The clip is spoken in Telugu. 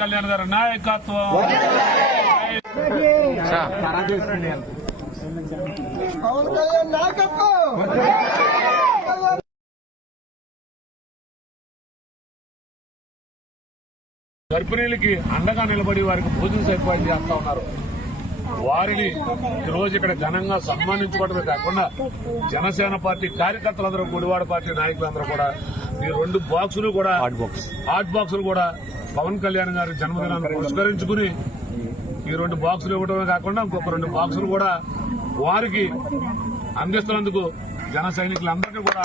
కళ్యాణ్ గారి నాయకత్వం. పవన్ కళ్యాణ్ నాయకత్వం. గర్భిణీలకి అండగా నిలబడి వారికి భోజనం సదుపాయం చేస్తా ఉన్నారు. వారిని ఈరోజు ఇక్కడ ఘనంగా సన్మానించుకోవడమే కాకుండా జనసేన పార్టీ కార్యకర్తలందరూ, గుడివాడ పార్టీ నాయకులందరూ కూడా ఈ 2 బాక్సులు కూడా హాట్ బాక్సులు కూడా పవన్ కళ్యాణ్ గారి జన్మదినాన్ని పురస్కరించుకుని ఈ 2 బాక్సులు ఇవ్వడమే కాకుండా ఇంకొక 2 బాక్సులు కూడా వారికి అందిస్తున్నందుకు జన సైనికులందరికీ కూడా